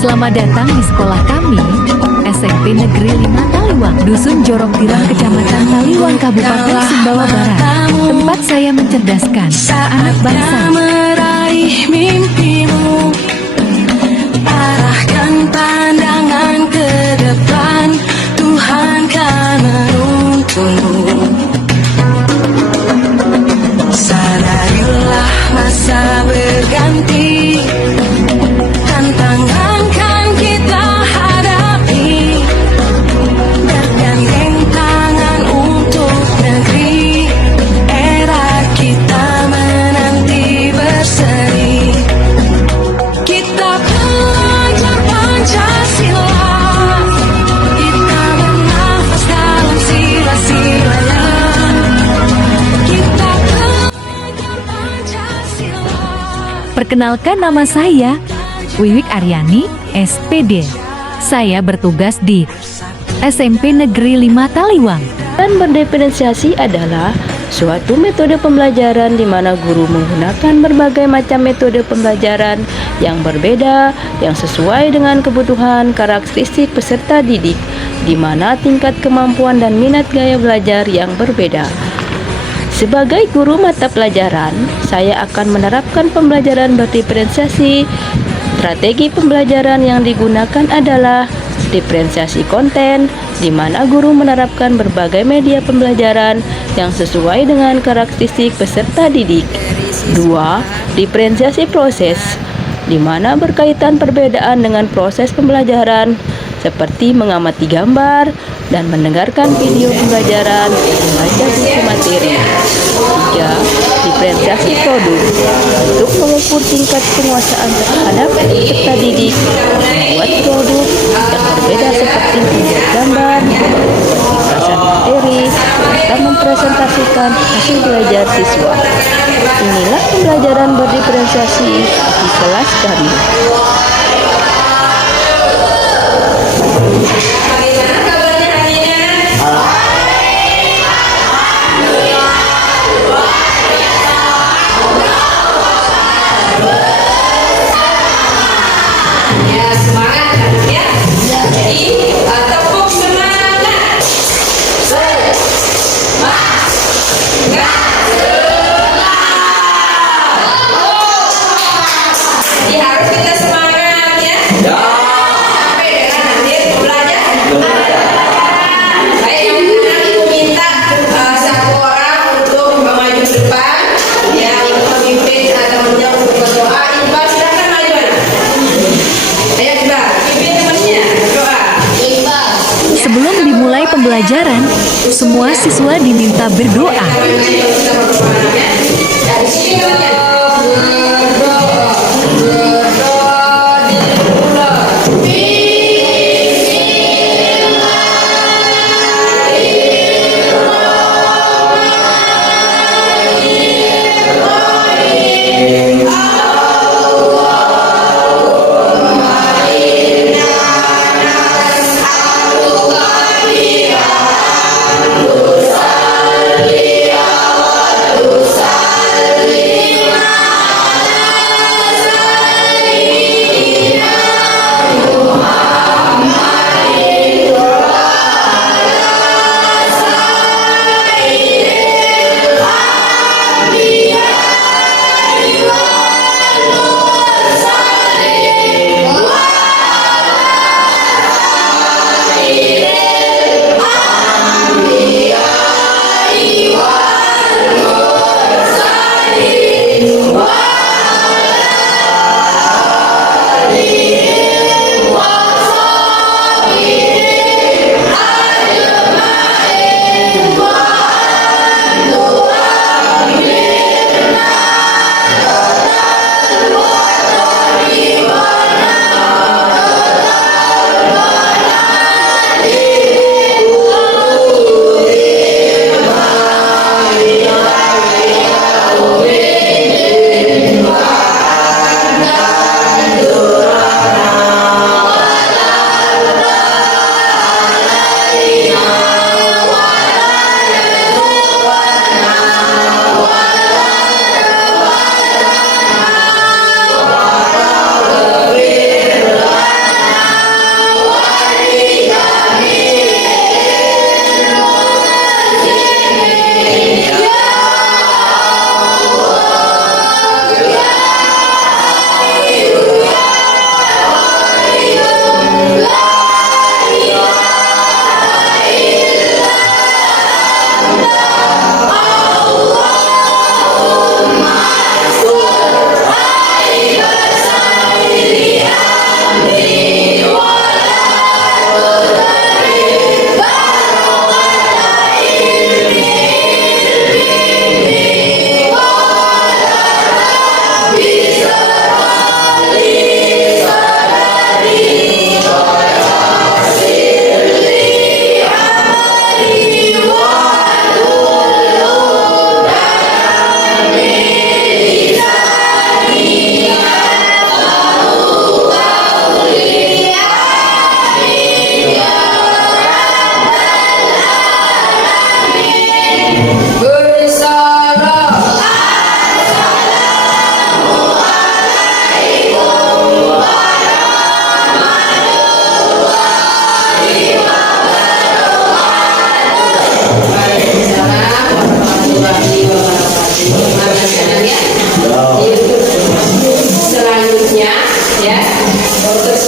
Selamat datang di sekolah kami, SMP Negeri 5 Taliwang, Dusun Jorok Tirang, Kecamatan Taliwang, Kabupaten Sumbawa Barat. Tempat saya mencerdaskan anak bangsa. Meraih mimpimu, arahkan pandangan ke depan, Tuhan kan menuntunmu. Sadarilah masa berganti, tantangan kan kita hadapi, bergandeng tangan untuk negeri, era kita menanti berseri. Kita belajar Pancasila, kita bernafas dalam sila-silanya. Kita belajar Pancasila. Perkenalkan, nama saya Wiwik Aryani, SPD. Saya bertugas di SMP Negeri 5 Taliwang. Dan berdiferensiasi adalah suatu metode pembelajaran di mana guru menggunakan berbagai macam metode pembelajaran yang berbeda yang sesuai dengan kebutuhan karakteristik peserta didik, di mana tingkat kemampuan dan minat gaya belajar yang berbeda. Sebagai guru mata pelajaran, saya akan menerapkan pembelajaran berdiferensiasi. Strategi pembelajaran yang digunakan adalah diferensiasi konten, di mana guru menerapkan berbagai media pembelajaran yang sesuai dengan karakteristik peserta didik. 2. Diferensiasi proses, di mana berkaitan perbedaan dengan proses pembelajaran, seperti mengamati gambar dan mendengarkan video pembelajaran, membaca buku materi. 3. Diferensiasi produk, untuk mengukur tingkat penguasaan terhadap peserta didik, membuat produk yang berbeda seperti membuat gambar, pembahasan materi, serta mempresentasikan hasil belajar siswa. Inilah pembelajaran berdiferensiasi di kelas kami. Sebelum dimulai pembelajaran, semua siswa diminta berdoa.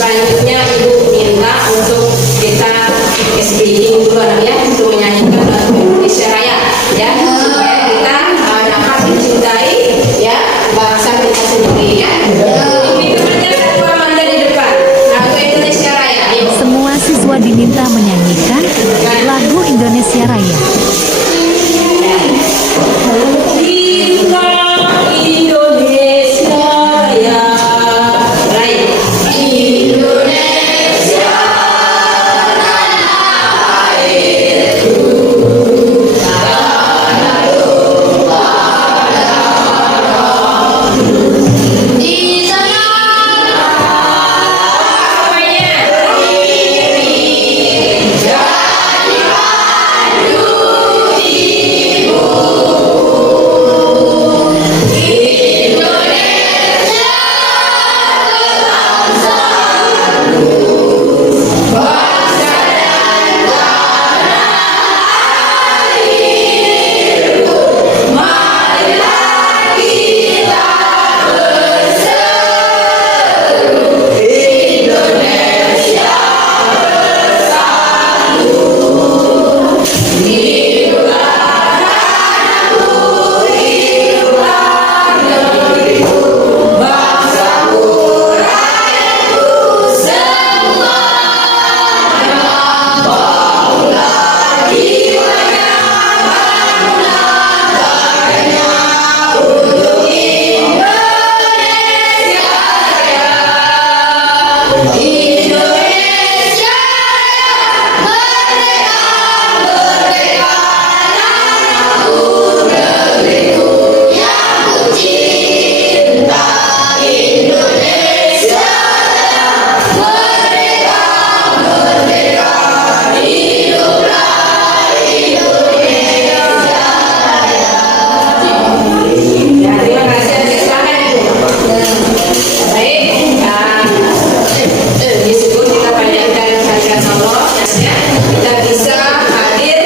selanjutnya Ibu minta untuk kita speaking dulu ya, untuk menyanyikan lagu Indonesia Raya ya, supaya kita dapat mencintai ya bangsa kita sendiri ya. Ini temannya satu Amanda di depan, lagu Indonesia Raya. Ayo. Semua siswa diminta menyanyikan lagu Indonesia Raya. Cinta Indonesia Raya. Raya. Indonesia tanah airku, tanah tumpah darahku. Di sana semuanya berdiri jadi maju ibu. Indonesia bangsaku, bangsa dan tanah airku, marilah kita berseru, Indonesia bersatu. Hiduplah tanahku, hiduplah negeriku, bangsaku, rakyatku semuanya. Bangunlah jiwanya, bangunlah badannya untuk Indonesia Raya. Indonesia Raya, merdeka, merdeka, tanahku, negeriku yang ku cinta. Indonesia Raya, merdeka, merdeka, hiduplah Indonesia Raya. Ya, terima kasih. Silakan Ibu. Baik, di situ kita panjatkan kehadirat Allah ya, kita bisa hadir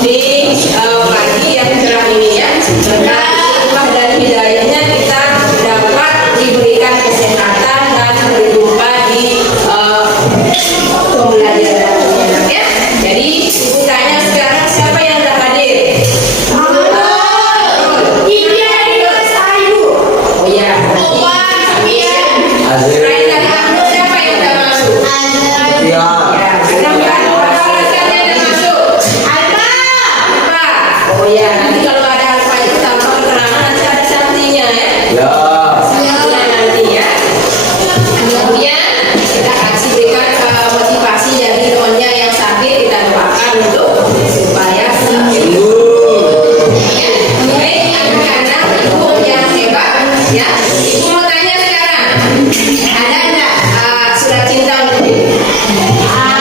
di pagi yang cerah ini ya. Berkat hikmah dan hidayahnya kita dapat diberikan kesehatan dan berjumpa di pembelajaran ya. Jadi Ibu tanya sekarang siapa yang sudah hadir? Oh ya, selain dari kamu siapa yang sudah masuk? Ya, alasannya yang masuk. Alfa. Oh ya, nanti kalau ada alfa itu tanpa keterangan nanti ada santinya ya. Santinya nanti ya. Kemudian kita kasih berikan motivasi dari temannya yang sakit, kita doakan untuk supaya sembuh. Ya, baik anak-anak Ibu yang hebat ya. Ibu mau tanya sekarang, ada enggak surat cinta untuk Ibu?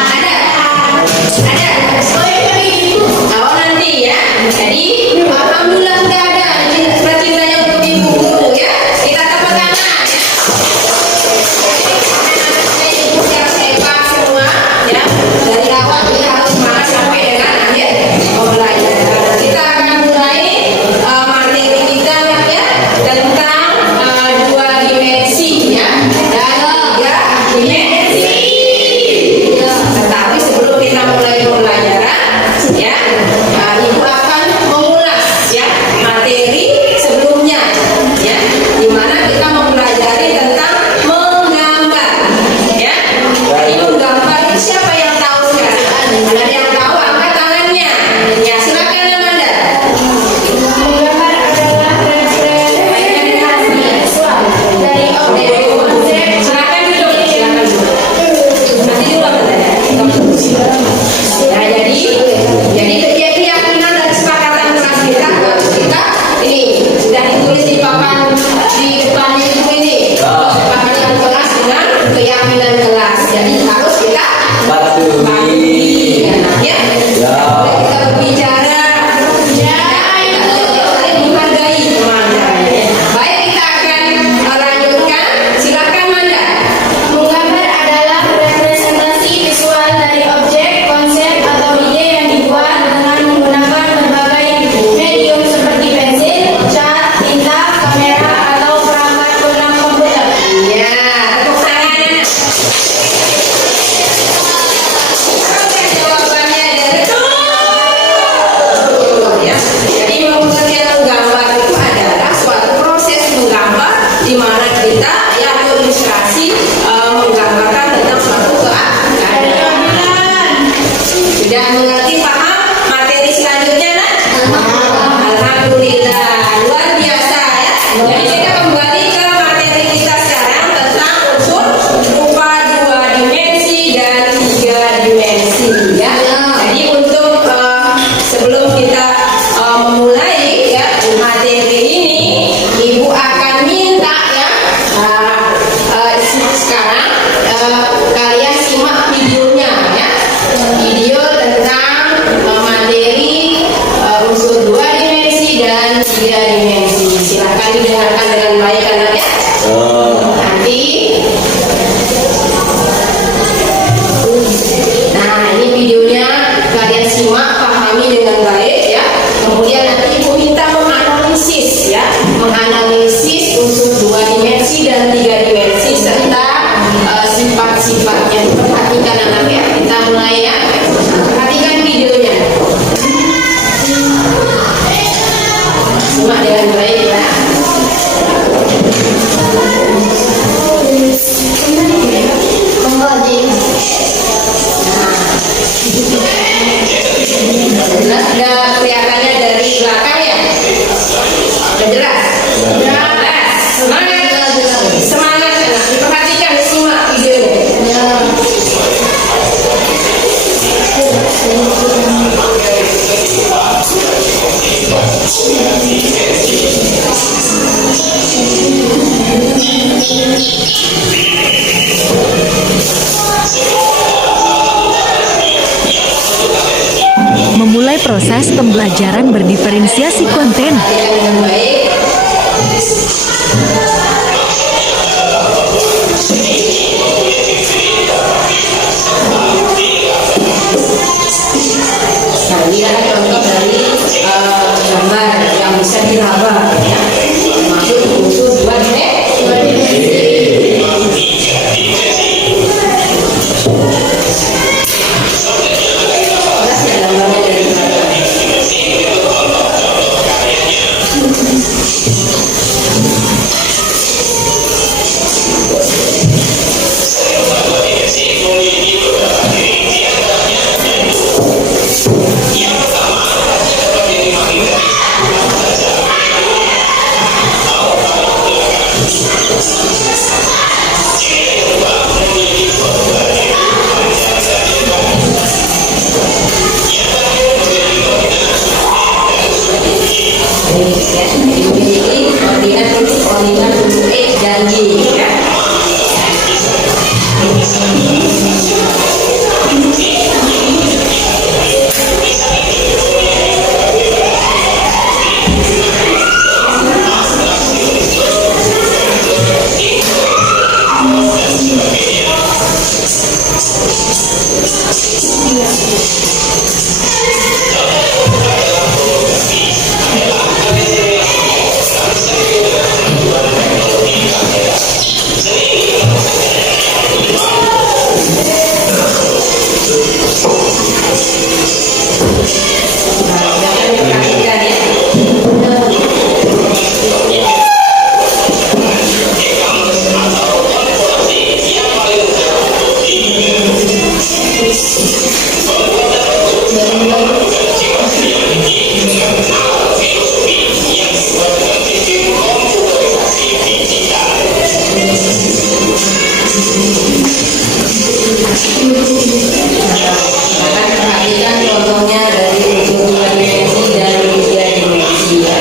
Ada? Oh nanti ya. Jadi alhamdulillah sudah ada surat cintanya untuk Ibu dulu ya. Kita tepuk tangan ya. Anak-anaknya Ibu yang hebat semua ya. Dari awal kita harus semangat sampai dengan akhir pembelajaran. Kita akan mulai materi kita ya tentang dua dimensi ya dan tiga dimensi. Tetapi sebelum kita mulai pembelajaran ya, Ibu akan mengulas ya materi sebelumnya ya, di mana kita mempelajari tentang menggambar ya. Jadi menggambar itu siapa yang tahu sekarang? Ada yang tahu? Angkat tangannya. Ya silakan Amanda. Menggambar adalah representasi dari objek. Silakan duduk. Nanti dulu Amanda. Ya jadi keyakinan dan kesepakatan kelas kita harus kita ini sudah ditulis di papan di depannya Ibu ini. Kesepakatan kelas dengan keyakinan kelas. Jadi harus kita patuhi ya. Boleh kita berbicara ya, saling menghargai Amanda. Baik, kita akan melanjutkan. Silakan Amanda. Menggambar adalah representasi visual dari objek, konsep, atau ide yang dibuat dengan menggunakan berbagai medium seperti pensil, cat, tinta, kamera, atau perangkat program komputer. Ya, tepuk tangan. proses pembelajaran berdiferensiasi konten. Dengan baik. Nah, ini adalah contoh dari gambar yang bisa diraba, ya. Masuk buku 2D. Ini koordinat untuk X dan Y, ya. Perhatikan contohnya dari unsur 2 dimensi dan 3 dimensi, ya.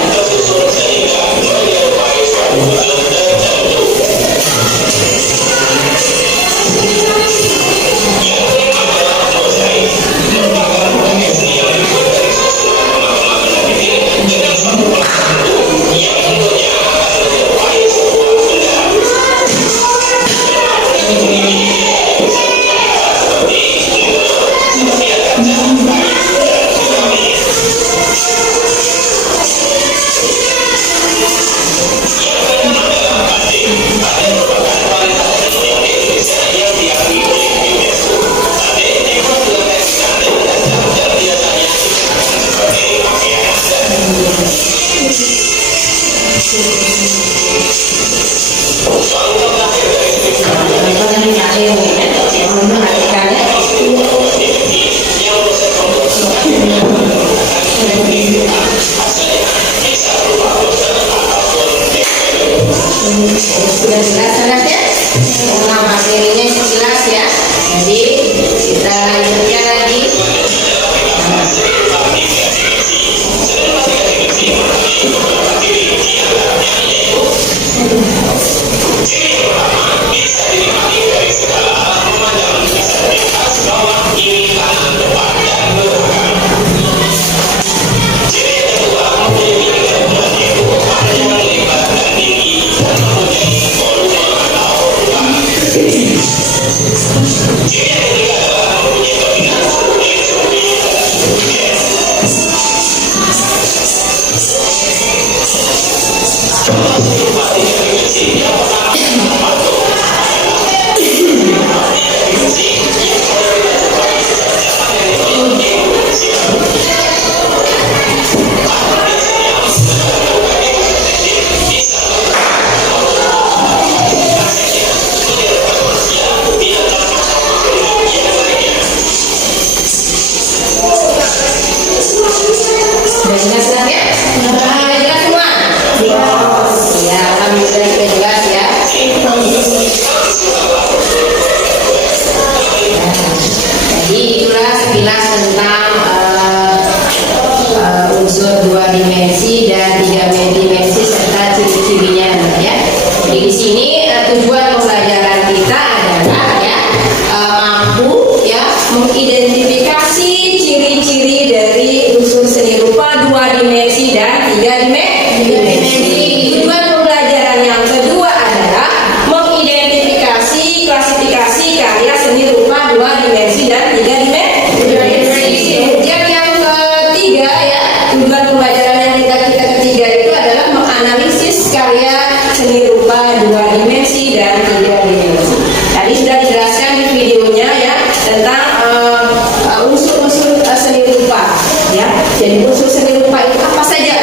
Sudah jelas ya? Tentang materinya itu jelas, ya. Jadi kita lanjutkan lagi. Jadi unsur seni rupa itu apa saja?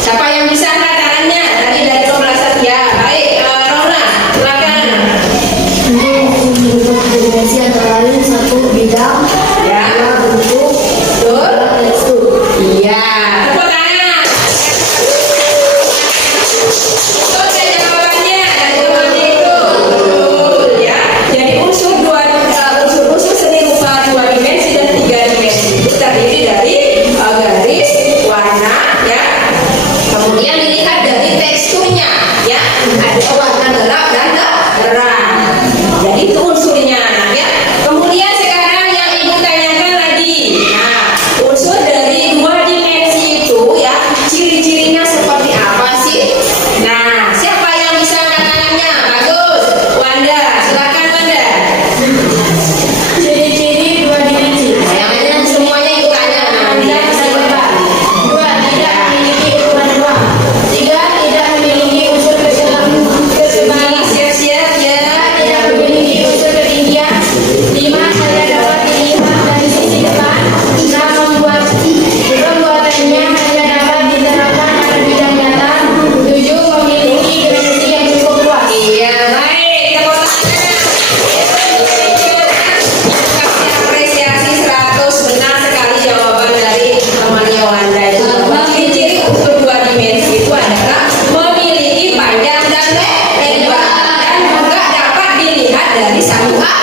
Siapa yang bisa angkat tangannya? Tadi dari pembelasan ya. Baik, Rona, silakan. Dimensi antara lain satu bidang, Ya, dua bentuk, betul. tekstur. Iya, tepuk tangan. Betul ya jawabannya dari temannya itu. Betul ya. Jadi unsur seni rupa 2 dimensi dan 3 dimensi itu terdiri dari garis, warna, ya. Kemudian dilihat dari teksturnya, ya. Ada warna gelap dan terang. Jadi itu unsurnya, ya. Kemudian sekarang yang ibu tanyakan lagi. Nah, unsur dari 2 dimensi itu, ya, ciri-cirinya seperti apa sih? Nah, siapa yang bisa angkat tangannya? Bagus. Wanda, silakan Wanda. Ciri-ciri dua dimensi. Yang semuanya ibu tanya. Tidak seimbang. Dua, tidak memiliki ukuran ruang. Tiga, tidak memiliki unsur keseimbangan. Siap-siap ya. Tidak memiliki unsur ketinggian. Lima, tidak dapat dilihat dari sisi depan. Enam, pembuatannya hanya dapat diterapkan pada bidang nyata. Tujuh, memiliki dimensi yang cukup luas. Iya, baik. Tepuk tangan. Kasih apresiasi 100. Benar sekali jawaban dari temannya Wanda itu. Bahwa ciri-ciri unsur 2 dimensi itu adalah memiliki panjang dan lebar dan juga dapat dilihat dari satu arah.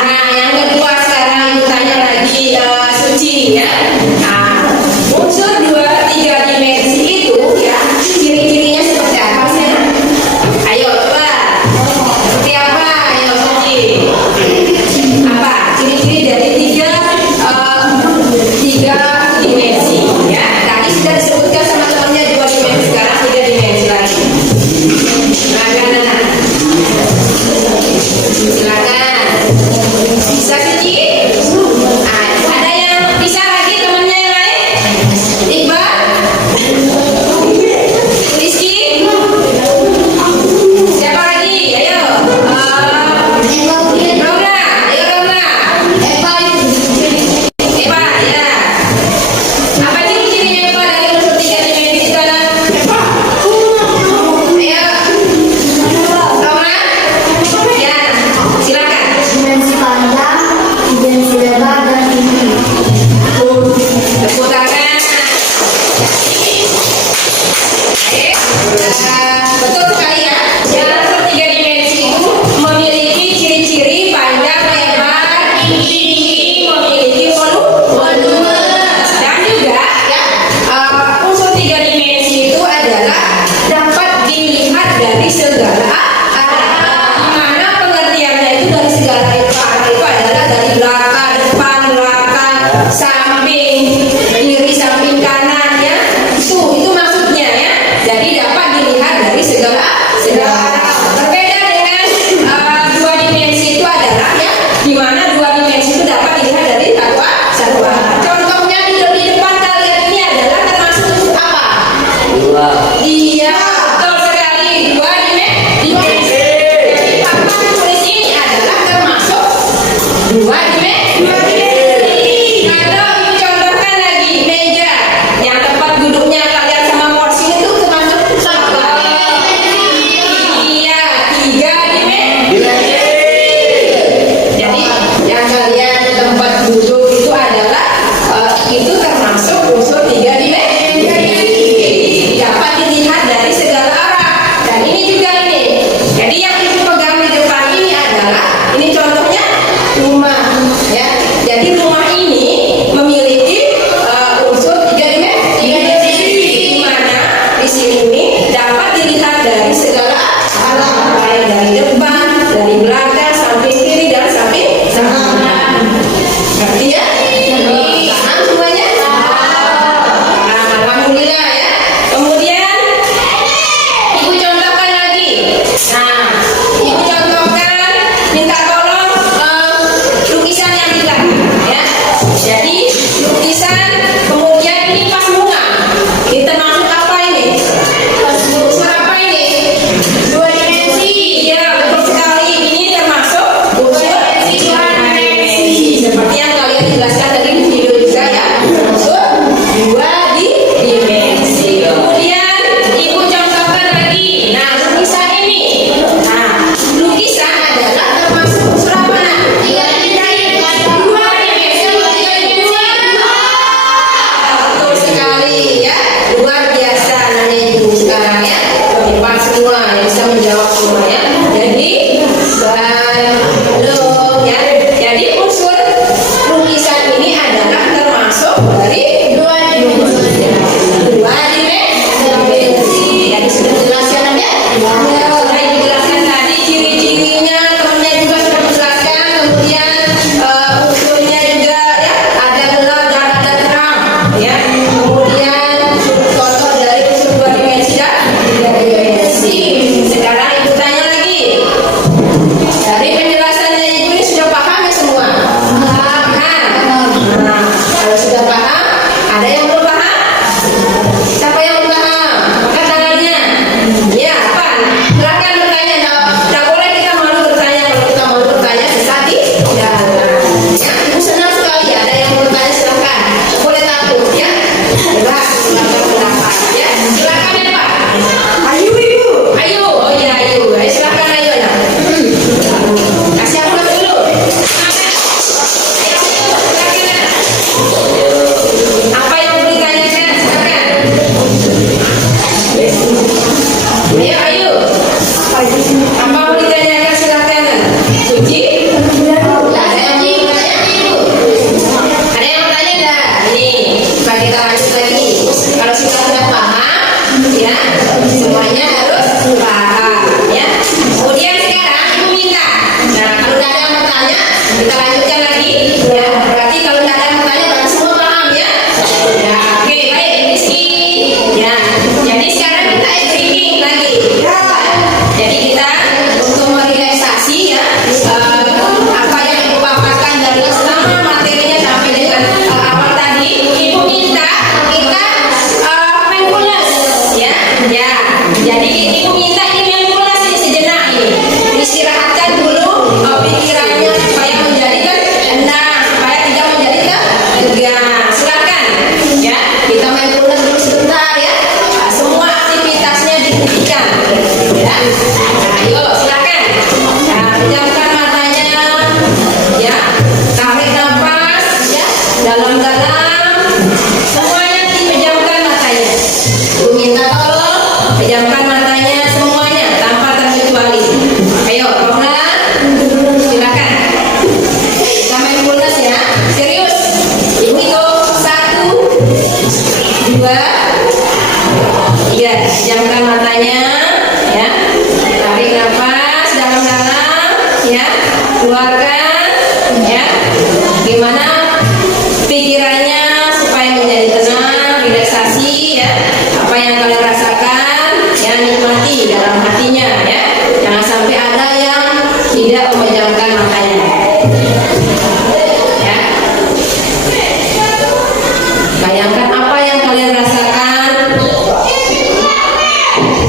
Nah, yang kedua sekarang ibu tanya lagi Suci ya. Nah, unsur 2-3 dimensi itu ya ciri-cirinya seperti apa sih? Ayo coba. Seperti apa? Ayo Suci. Apa? Ciri-ciri dari tiga dimensi ya. Tadi sudah disebutkan sama temannya 2 dimensi, sekarang 3 dimensi lagi. Silakan Nana. Silakan. Bisa Suci? Ada yang bisa lagi temannya yang lain? Iqbal? Rizky? Siapa lagi? Ayo. Rona. Ayo Rona. Eva, ya. Apa ciri-cirinya Eva dari unsur 3 dimensi itu ada? Ayo. Rona. Ya, silakan. Dimensi panjang, dimensi lebar, dan tinggi. Tepuk tangan. Betul sekali ya. Yang unsur 3 dimensi itu memiliki ciri-ciri panjang, lebar, tinggi, memiliki volume, dan juga ya unsur 3 dimensi itu adalah dapat dilihat dari segala arah. Di mana pengertiannya itu dari segala arah itu adalah dari belakang, depan, belakang, samping, kiri, samping kanan ya. Itu maksudnya ya. Jadi dapat dilihat dari segala arah. Berbeda dengan 2 dimensi itu adalah ya, di mana 2 dimensi itu dapat dilihat dari satu arah. Contohnya di depan kalian ini adalah termasuk unsur apa? Iya, betul sekali. 2 dimensi. Jadi papan tulis ini adalah termasuk 2 dimensi. Kalau ibu contohkan lagi meja yang tempat duduknya kalian sama kursi itu termasuk apa? Iya, 3 dimensi. Jadi yang kalian tempat duduk itu adalah itu termasuk unsur 3 dimensi. Dapat dilihat dari segala arah. Dan ini juga ini. Jadi yang ibu pegang di depan ini adalah ini contohnya rumah. pikirannya supaya menjadi tenang, supaya tidak menjadi tegang. Silakan ya, kita main pulas dulu sebentar ya. Nah, semua aktivitasnya dihentikan ya. Ayo silakan. Nah, pejamkan matanya ya, tarik nafas ya dalam-dalam, semuanya dipejamkan matanya. Ibu minta tolong pejamkan matanya semuanya tanpa terkecuali. Ayo Rohna, silakan. Kita main pulas ya, serius. Ibu hitung 1, 2, 3. Pejamkan matanya ya, tarik nafas dalam-dalam ya, keluarkan ya. Gimana pikirannya supaya menjadi tenang, relaksasi ya. Apa yang kalian rasakan ya, nikmati dalam hatinya ya. Jangan sampai ada yang tidak memejamkan matanya ya. Bayangkan apa yang kalian rasakan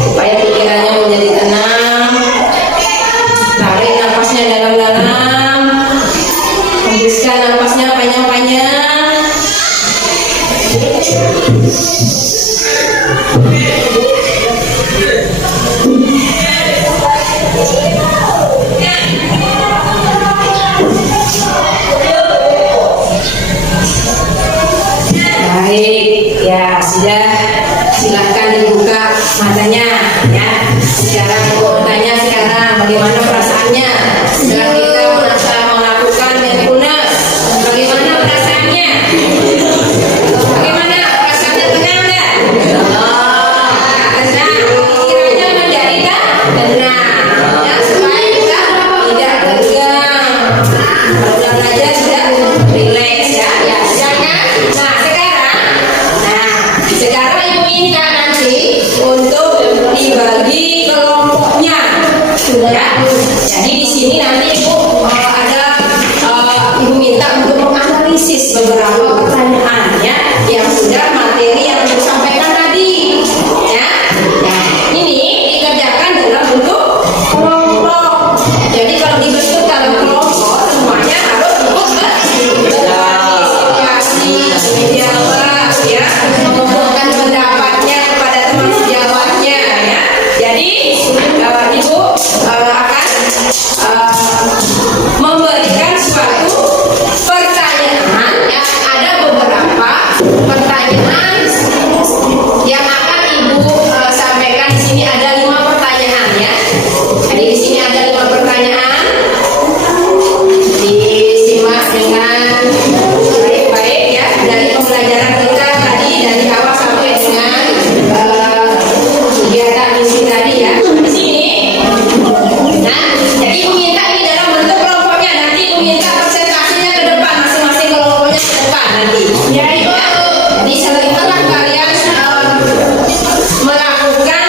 supaya pikirannya menjadi tenang. Tarik nafasnya dalam-dalam, hembuskan nafasnya panjang-panjang. Baik, ya sudah. Silahkan dibuka matanya ya. Sekarang aku tanya bagaimana perasaannya setelah kita melakukan mindfulness. Bagaimana perasaannya? Bagaimana perasaannya, tenang nggak? Tenang. Pikirannya menjadi tenang ya, supaya kita tidak tegang. Udah belajar sudah relax ya. Ya, jangan. Sekarang ibu minta nanti untuk dibagi kelompoknya ya. Jadi di sini nanti ibu ibu minta untuk menganalisis beberapa pertanyaan ya, yang sudah materi yang ibu sampaikan tadi ya. Nah, ini dikerjakan dalam bentuk kelompok. Jadi kalau dibentuk dalam kelompok, semuanya harus ikut berpartisipasi, menjawab ya, mengumpulkan pendapatnya kepada teman sejawatnya ya. Jadi ibu akan memberikan suatu pertanyaan ya. Ada beberapa pertanyaan yang akan ibu sampaikan. Di sini ada 5 pertanyaan ya. Jadi di sini ada 5 pertanyaan. Disimak dengan baik-baik ya, dari pembelajaran kita tadi dari awal sampai dengan kegiatan misi tadi ya. Di sini, nah, jadi ibu minta ini dalam bentuk kelompoknya. Nanti ibu minta presentasinya ke depan, masing-masing kelompoknya ke depan nanti. Ya ibu. Jadi setelah kalian melakukan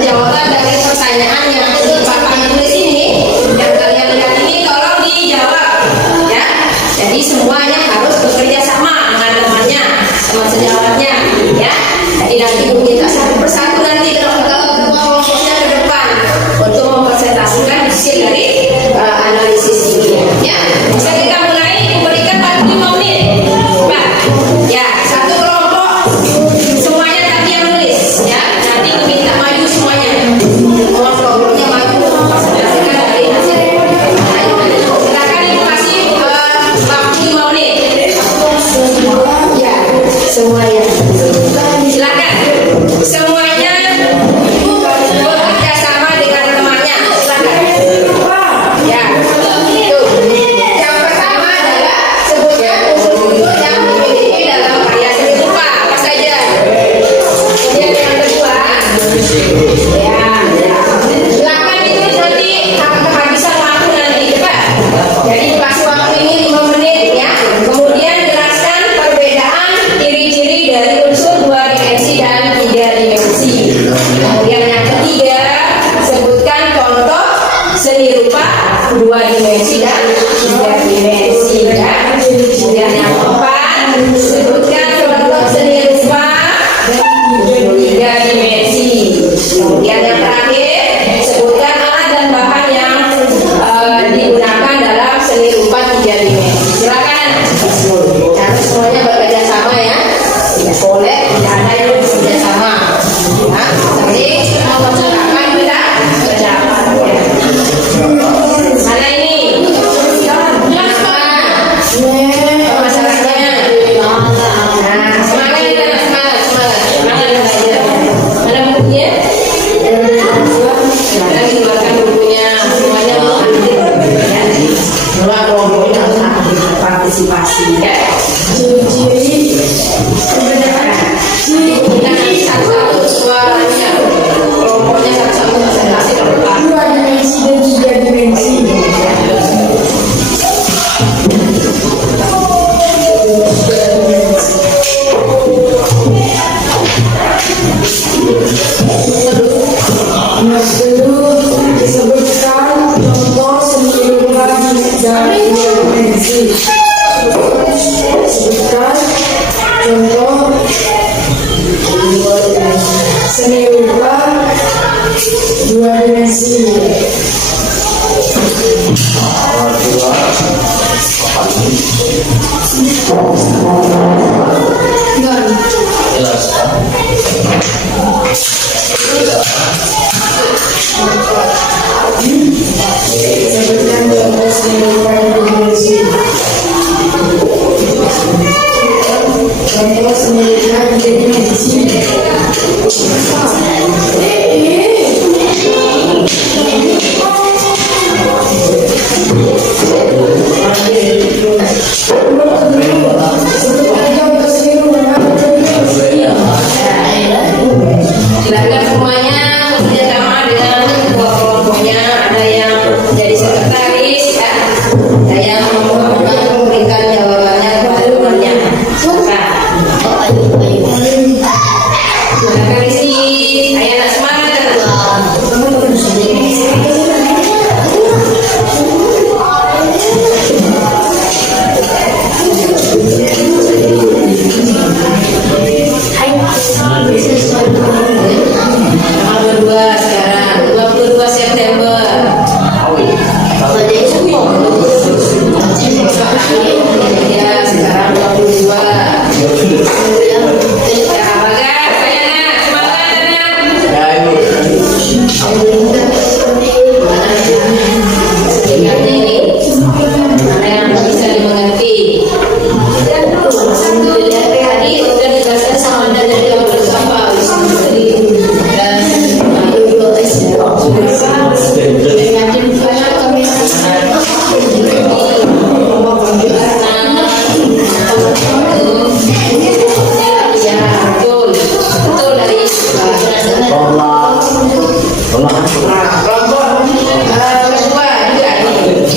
jawaban dari pertanyaan yang Bapak tulis ini, yang kalian lihat ini tolong dijawab ya. Jadi semuanya harus bekerja sama dengan temannya, teman sejawatnya ya. Jadi nanti ibu minta satu persatu nanti kelompoknya ke depan untuk mempresentasikan hasil dari analisis ini ya. Bisa kita mulai, ibu berikan waktu 5 menit Pak ya. Satu kelompok semuanya tadi yang nulis ya. Nanti ibu minta maju semuanya, semua kelompoknya maju mempresentasikan dari hasil. Silakan ibu kasih waktu 5 menit ya, semuanya. Silakan semuanya bekerja sama dengan temannya. Silakan ya. Itu yang pertama adalah sebutkan unsur-unsur yang dimiliki dalam karya seni rupa apa saja. Kemudian yang kedua ya, silakan ditulis nanti kehabisan waktu nanti cepat. Jadi kasih waktu ini 5 menit ya. Kemudian jelaskan perbedaan ciri-ciri dari unsur 2 dimensi dan 3 dimensi. Kemudian yang ketiga, sebutkan contoh seni rupa 2 dimensi dan 3 dimensi ya. Kemudian yang keempat, sebutkan contoh seni rupa 3 dimensi. Kemudian yang terakhir, sebutkan alat dan bahan yang Ya. Ciri-ciri kebenaran. Kita nanti satu-satu suaranya. Kelompoknya satu-satu presentasi depan. 2 dimensi dan 3 dimensi. Yang kedua disebutkan contoh seni rupa dari 2 dimensi. Sebutkan contoh seni rupa 2 dimensi. Sebutkan contoh seni rupa 2 dimensi. Contoh seni rupa 3 dimensi. Silakan semuanya bekerjasama dengan ketua kelompoknya. Ada yang menjadi sekretaris, ya. Ada yang memberikan jawabannya kepada temannya. Silakan isi. Ayo anak semangat. Tanggal 22 sekarang, 22 September. Ya, sekarang 22. Ya, Bagas, ayo nak, semangat anak. Singkatnya ini, mana yang bisa dimengerti? Tadi sudah dijelaskan sama Anda dari awal bersama.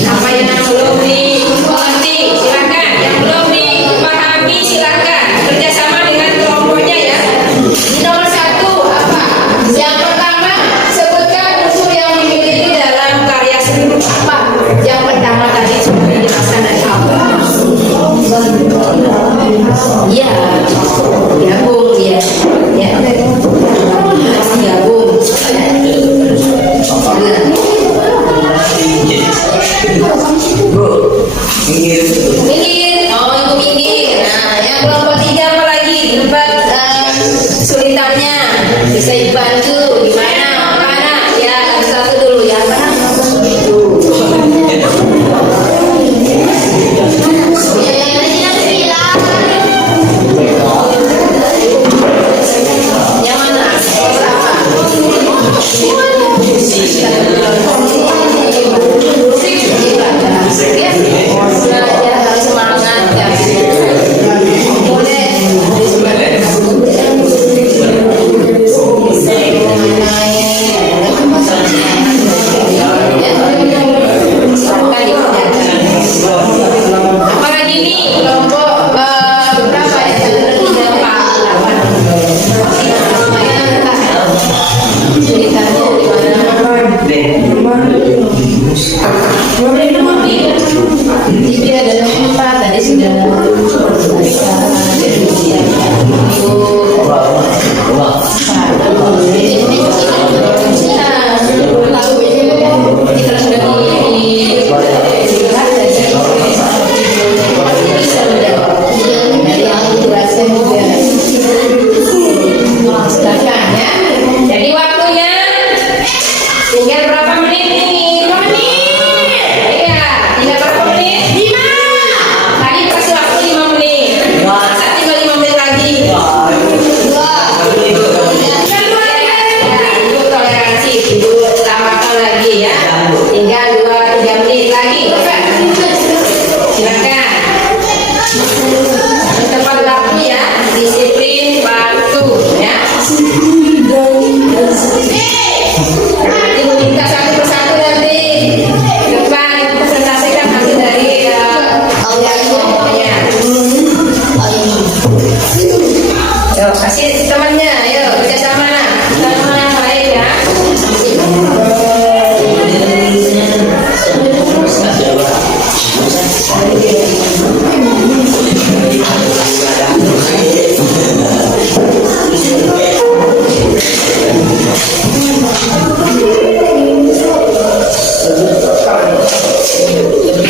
Apa yang belum dimengerti silakan, yang belum dipahami silakan kerjasama dengan kelompoknya ya. Nomor 1 apa? Yang pertama sebutkan unsur yang dimiliki dalam karya seni apa? Yang pertama tadi sudah dijelaskan dari apa? Ya, gabung ya, ya, gabung. Minggir, oh itu minggir. Nah, yang kelompok 3 apa lagi? Tempat kesulitannya bisa dibantu. Gimana? Mana? Ya, satu dulu ya. Yang mana? Belajar harus semangat ya. Boleh.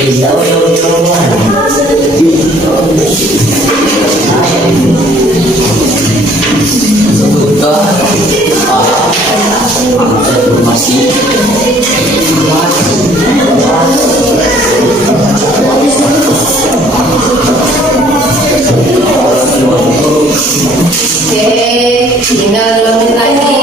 Oke, tinggal 2 menit lagi.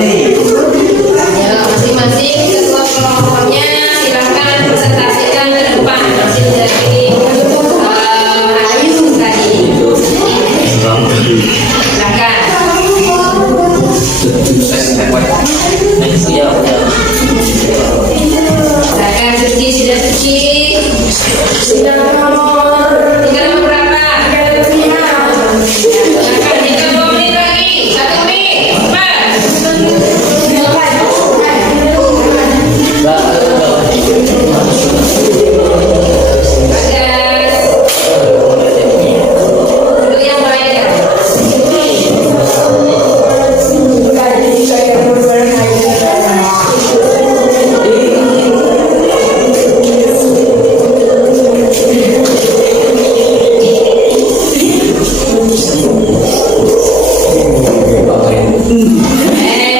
Ya, masing-masing ketua kelompoknya silakan presentasikan ke depan hasil dari Ayu tadi. Silakan. Silakan cuci, sudah cuci. Tinggal nomor berapa? Silakan, tinggal 2 menit lagi. 1 menit. Cepat. Dulu yang baik ya.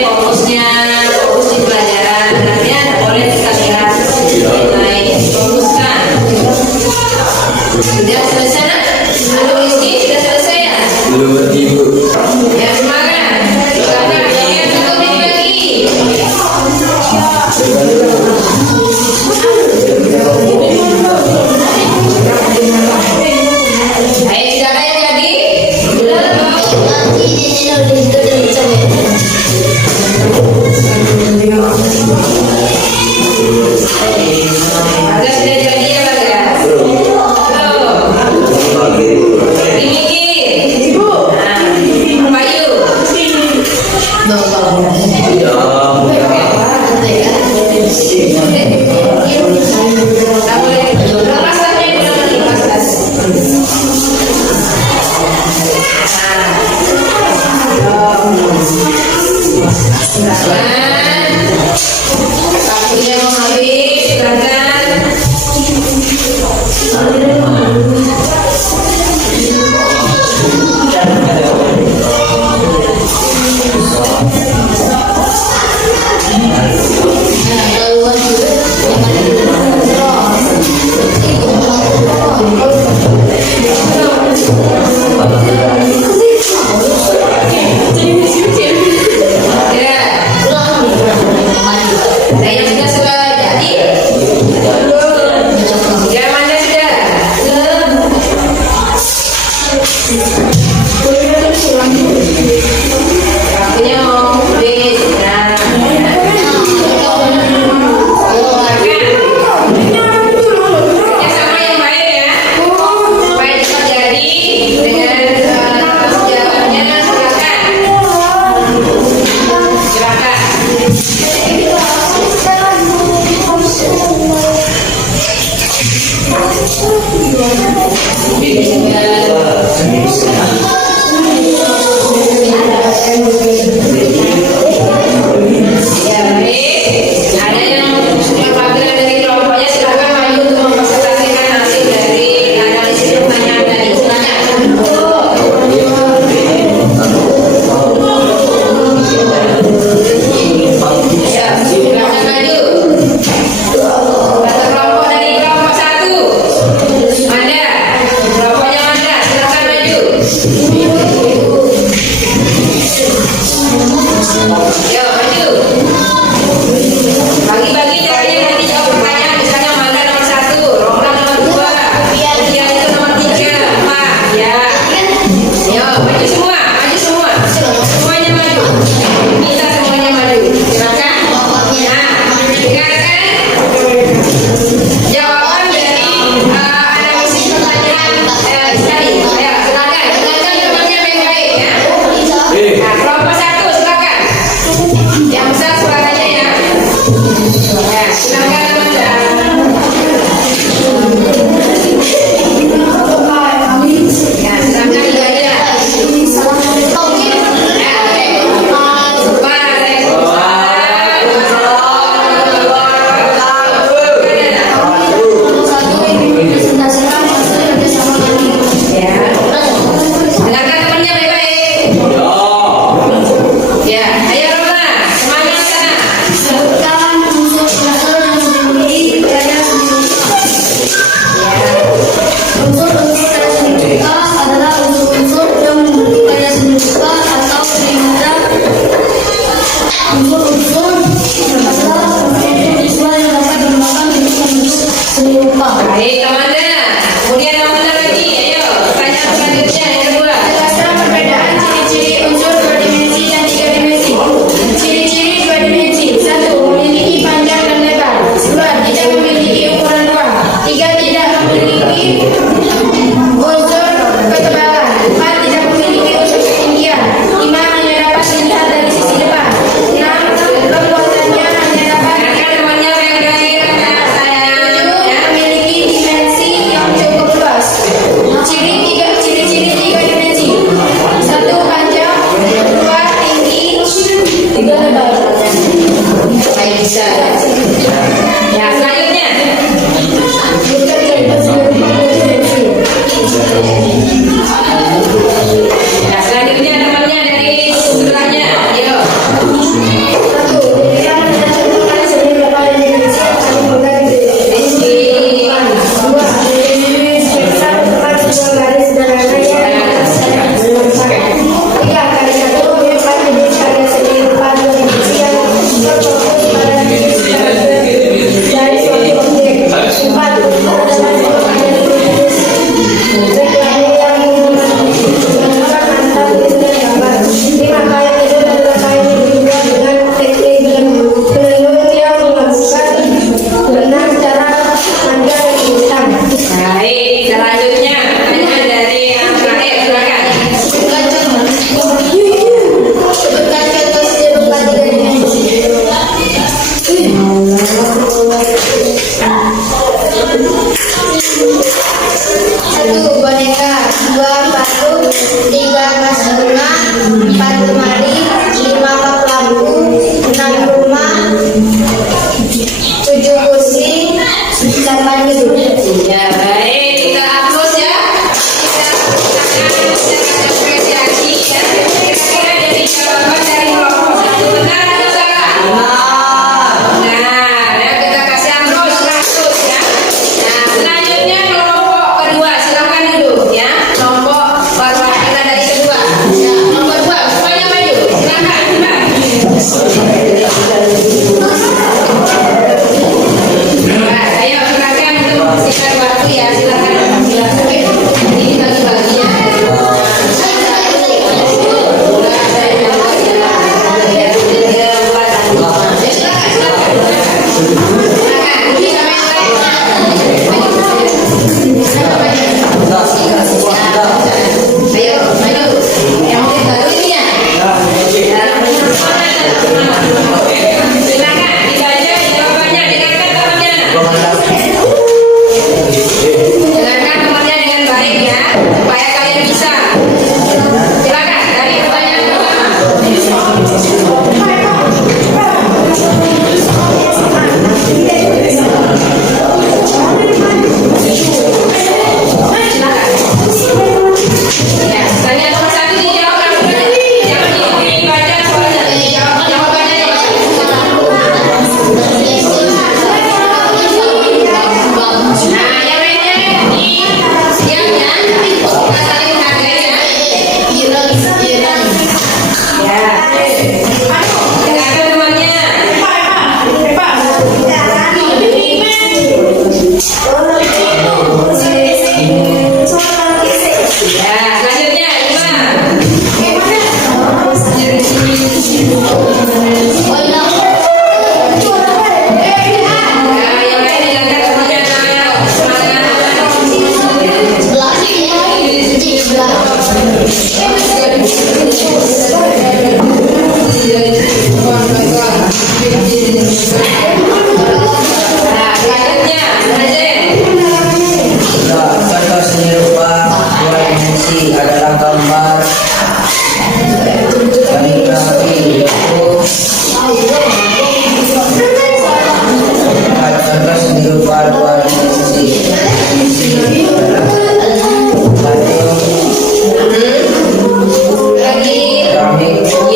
Fokusnya fokus di pelajaran. Nanti ada boleh kita lihat nilai fokuskan. Sudah selesai nak? Aduh Rizky sudah selesai ya? Ya semangat. Silakan yang 1 menit lagi. Ayo sudah ada yang jadi? Ada sudah jadi ya Pak ya? Belum. Dimikir. Nah, Bayu. Tak boleh. Lepas tasnya itu nanti, lepas tas. Silakan. Waktunya mau habis, silakan. Ya. Ada yang sudah jadi? Sudah mana sudah? Waktunya mau habis. Nah. Kerja sama yang baik ya. Supaya cepat jadi.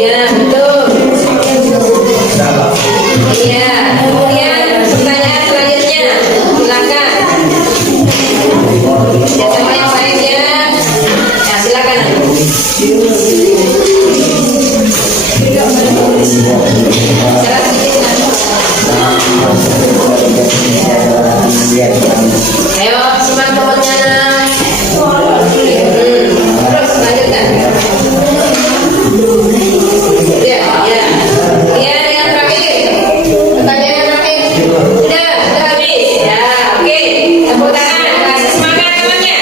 Iya, betul. Iya, kemudian pertanyaan selanjutnya, silakan. Ya, sama yang baik ya. Ya, silakan. Ayo, simak nomornya. Terus lanjutkan. Ya, ya. Kemudian yang terakhir. Pertanyaan yang terakhir. Sudah habis. Ya, oke. Tepuk tangan, kasih semangat temannya.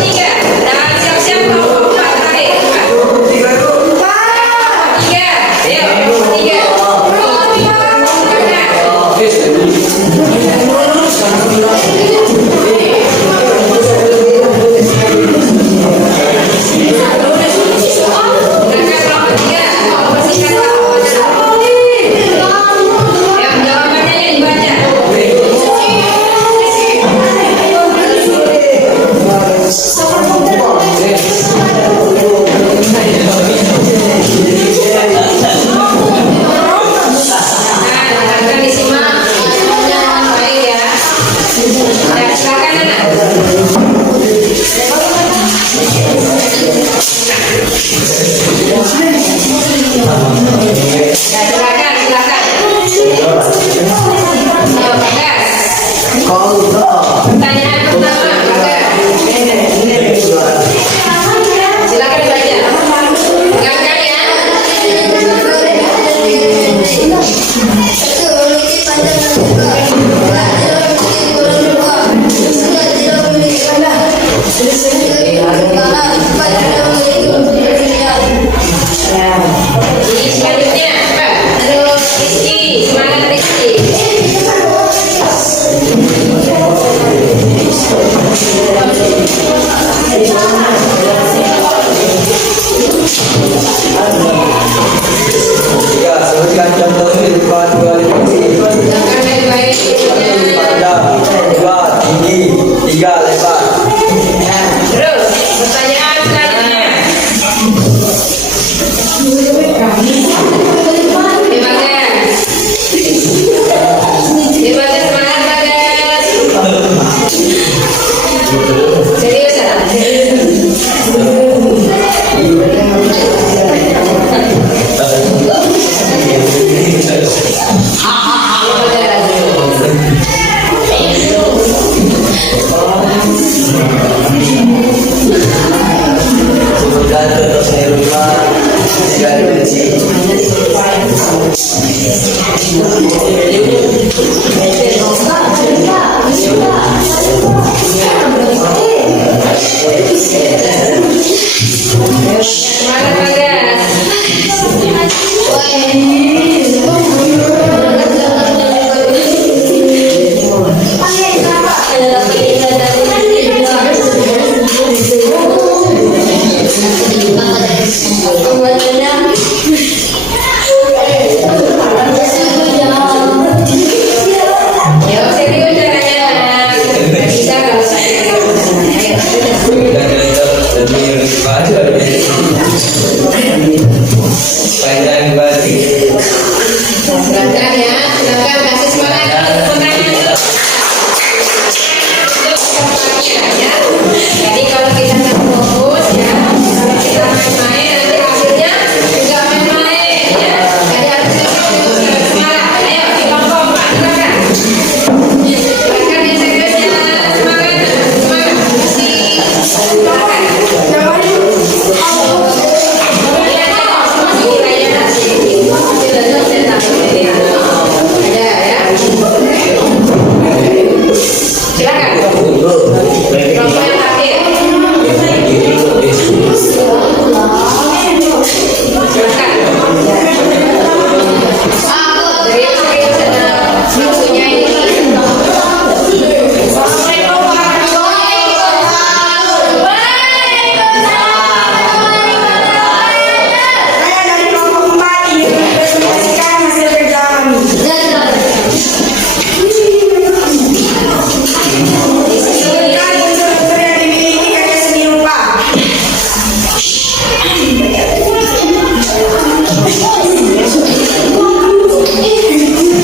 Tiga. Dan siap-siap kelompok empat terakhir. Tiga. Ayo, tiga. Pertanyaan pertama, silakan dibaca. Dengarkan ya. Ini selanjutnya, terus Rizky, semangat Rizky. Ya, sebutkan contoh kehidupan dua dimensi. Dengarkan baik-baik. Panjang, dua tinggi, tiga lebar. Terus pertanyaan selanjutnya. Dibaca semangat Bagas. Serius ya? Sebutkan contoh kehidupan tiga dimensi. Semangat Bagas. Yo, serius caranya. Nggak bisa kalau saya. Dan lebih baca. Panjang balik.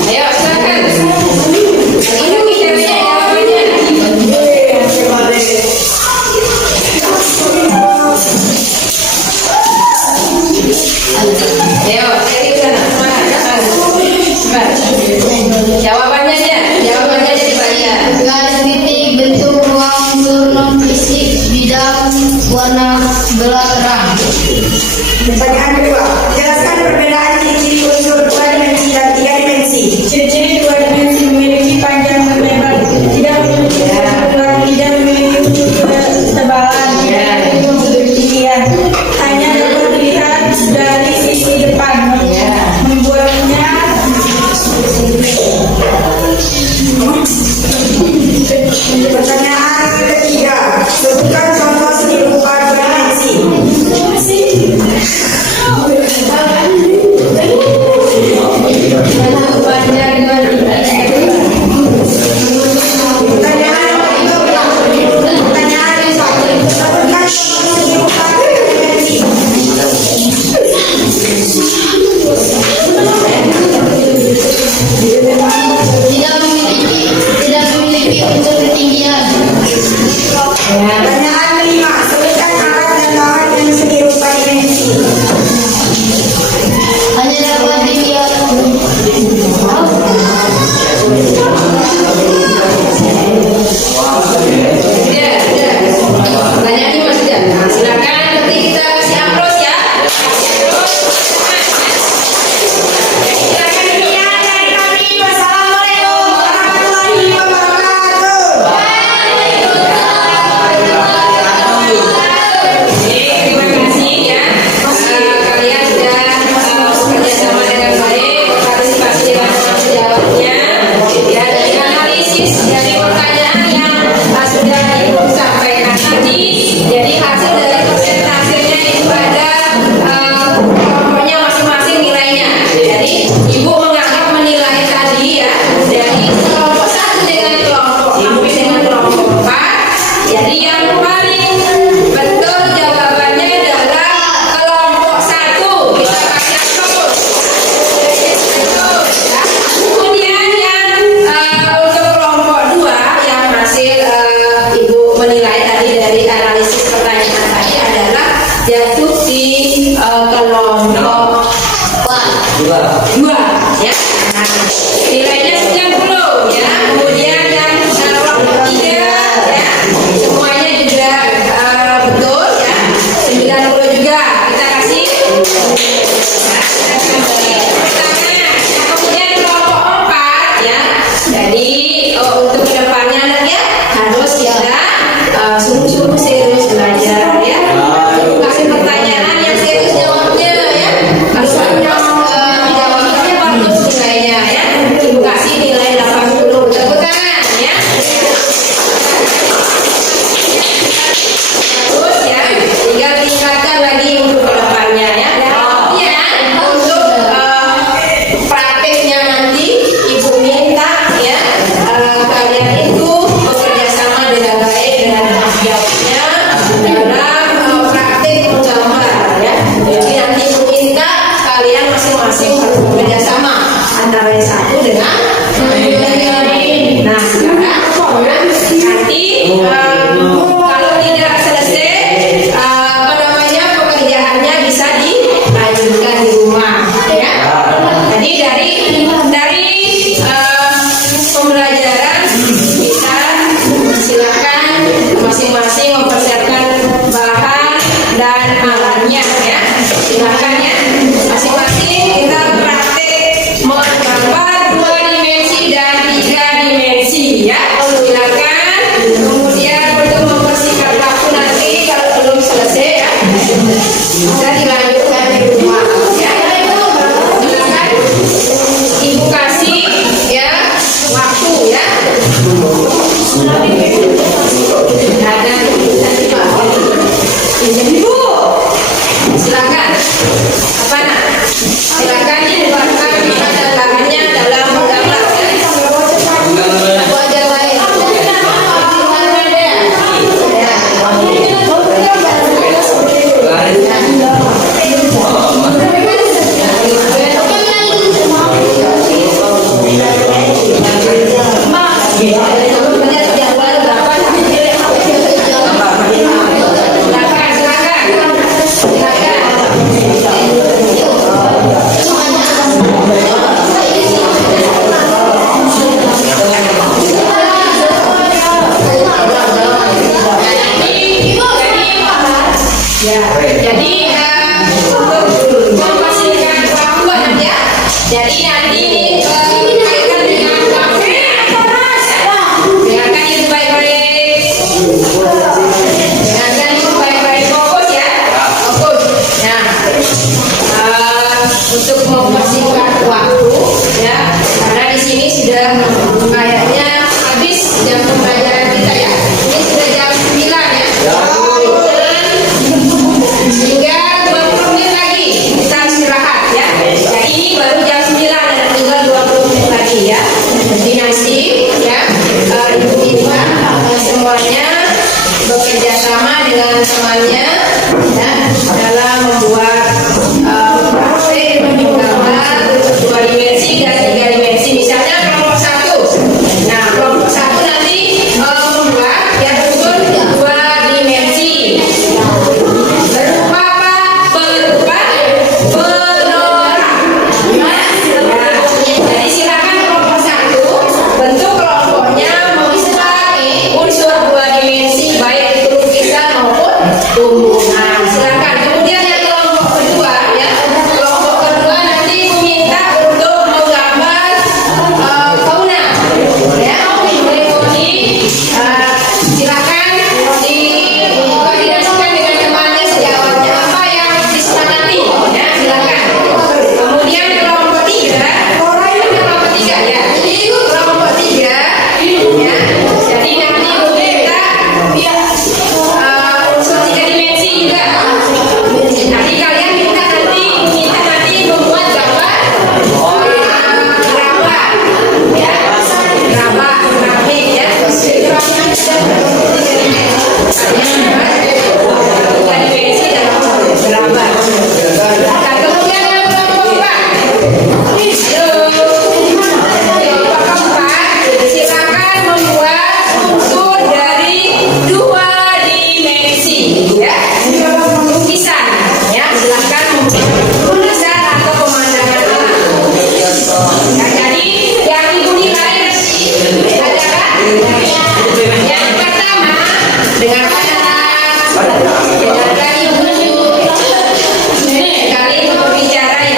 Ayo silakan. Ini bicaranya jawabannya. Ayo, cari ke sana. Semangat. Jawabannya aja. Jawabannya aja dibaca. Garis titik bentuk ruang unsur non fisik bidang warna belah terang. Pertanyaan kedua, jelaskan perbedaan ciri-ciri unsur dua dimensi dan tiga dimensi. Ciri-ciri dua dimensi memiliki panjang dan lebar, tidak memiliki ukuran, tidak memiliki ketebalan, tidak memiliki ketinggian. Hanya dapat dilihat dari sisi depan. Membuatnya pertanyaan ketiga, sebutkan contoh seni rupa dua dimensi. Tidak memiliki unsur ketinggian. Pertanyaan kelima, sebutkan alat dan bahan yang seni rupa dimensi. Hanya dapat dilihat. Pertanyaan ini masih ada. Nah, silakan nanti kita kasih upload ya. Silakan dilihat dari kami. Wassalamualaikum warahmatullahi wabarakatuh. Oke, terima kasih ya. Kalian sudah bekerja sama dengan baik, partisipasi dalam tanggung jawabnya. Ya, dari analisis dari pertanyaan yang sudah Ibu sampaikan tadi. Jadi hasil dari persentasenya itu ada kelompoknya masing-masing nilainya. Jadi Ibu menganggap menilai tadi ya dari kelompok 1 dengan kelompok sampai dengan kelompok 4. Jadi yang paling betul jawabannya adalah kelompok 1. Kita kasih aplaus. Betul, ya. Kemudian yang untuk kelompok 2 yang hasil Ibu menilai tadi dari analisis pertanyaan tadi adalah jatuh di kelompok 2 ya. Nah, nilainya 90 ya. Kemudian yang kelompok 3 ya, semuanya juga betul ya. 90 juga. Kita kasih tangan. Kemudian kelompok 4 ya. Jadi untuk kedepannya anak ya harus kita sungguh-sungguh serius belajar ya. Kasih pertanyaan yang serius jawabnya ya. Harus jawabnya bagus nilainya ya. Ibu kasih nilai 80. Tepuk tangan ya. Terus ya, tinggal tingkatkan lagi untuk kedepannya ya. Kemudian untuk untuk mempersingkat waktu ya, karena di sini sudah kayaknya habis jam pembelajaran kita ya. Ini sudah jam 9 ya. Hingga 20 menit lagi kita istirahat ya. Jadi ini baru jam 9 dan tinggal 20 menit lagi ya. Jadi nanti ya ibu-ibu semuanya bekerja sama dengan temannya ya, dalam membuat grafik gambar 2 dimensi dan 3 dimensi. Misalnya kelompok 1. Nah, kelompok 1 nanti membuat yang unsur 2 dimensi. Berupa apa? Berupa penorak. Jadi silakan kelompok 1 bentuk kelompoknya membuat unsur 2 dimensi baik itu lukisan maupun tumbuhan. Silakan. Kemudian yang kelompok kedua ya, kelompok kedua nanti meminta untuk menggambar fauna ya, mengikuti silakan dikoordinasikan dengan temannya sejawatnya apa yang disepakati ya, silakan. Kemudian kelompok 3 ya, kelompok 3 ya, jadi nanti meminta unsur 3 dimensi juga. Nanti kalian minta nanti membuat gambar gerabah ya, gerabah grafik ya. Gerabahnya sudah 3 dimensi dalam gerabah. Nah, kemudian yang kelompok 4. Kelompok keempat, silakan membuat unsur dari 2 dimensi ya, lukisan ya, silakan membuat lukisan atau pemandangan alam. Ya, jadi yang ibu nilai adalah yang pertama, dengarkan ibu sekali berbicara ya,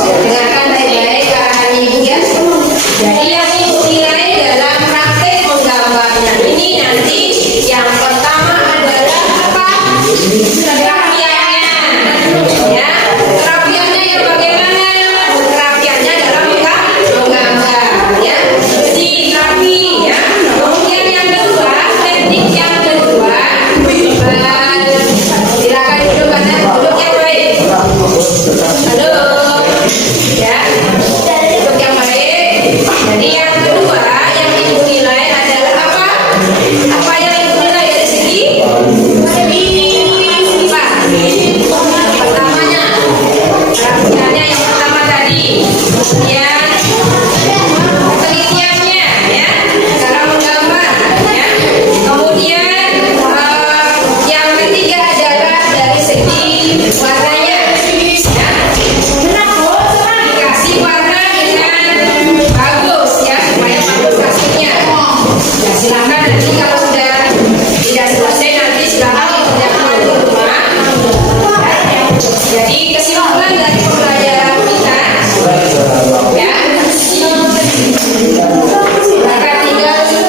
dengarkan baik-baik arahan ibu ya. Jadi yang ibu nilai dalam praktek menggambarnya ini nanti yang pertama adalah apa? Kerapiannya ya, kerapiannya yang bagaimana? Kerapiannya dalam menggambar ya, bersih rapi ya. Kemudian yang kedua, teknik yang kedua, silakan duduk pada duduk yang baik. Halo ya, duduk yang baik. Jadi yang kedua yang ibu nilai adalah apa? Apa yang ibu nilai dari segi sifat? Pertamanya kerapiannya yang pertama tadi. Kemudian penelitiannya ya, cara menggambar ya. Kemudian yang ketiga adalah dari segi warnanya ya. Dikasih warna dengan bagus ya, supaya bagus hasilnya. Ya silakan nanti kalau sudah tidak selesai nanti silakan dikerjakan di rumah. Ya. Jadi kesimpulan dari pembelajaran kita ya, silakan tinggal ini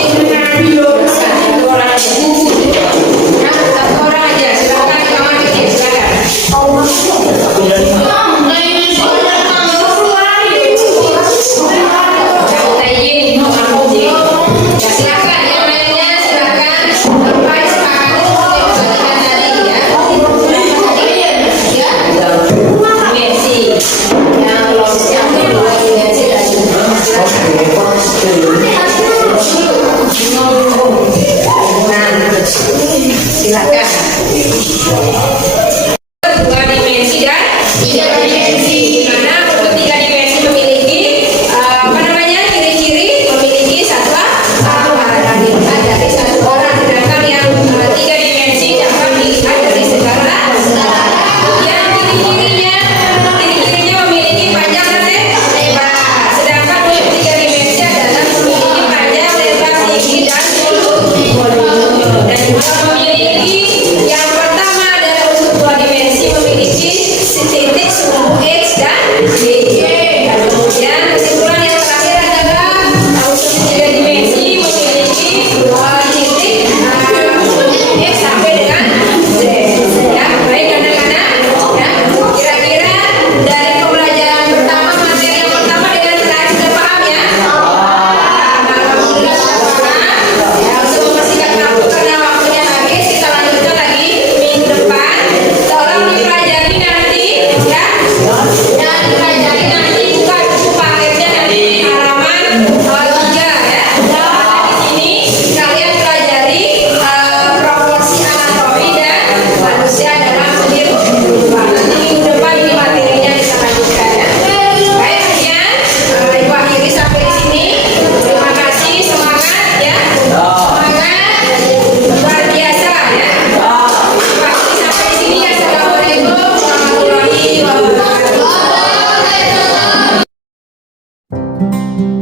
sudah lagi nanti orang aja silakan ke kamar kecil silakan. Kita izin ya, silakan yang lainnya silakan sampai sepakati seperti tadi ya. Dimensi yang kelompok yang kedua dimensi tadi. Silakan. 2 dimensi dan 3 dimensi. Di mana untuk 3 dimensi memiliki ciri-ciri, memiliki satwa dilihat dari satu orang, sedangkan yang 3 dimensi dapat dilihat dari segala. Yang ciri-cirinya memiliki panjang dan lebar, sedangkan untuk 3 dimensi adalah memiliki panjang, lebar, tinggi dan volume. Dan juga memiliki yang pertama Thank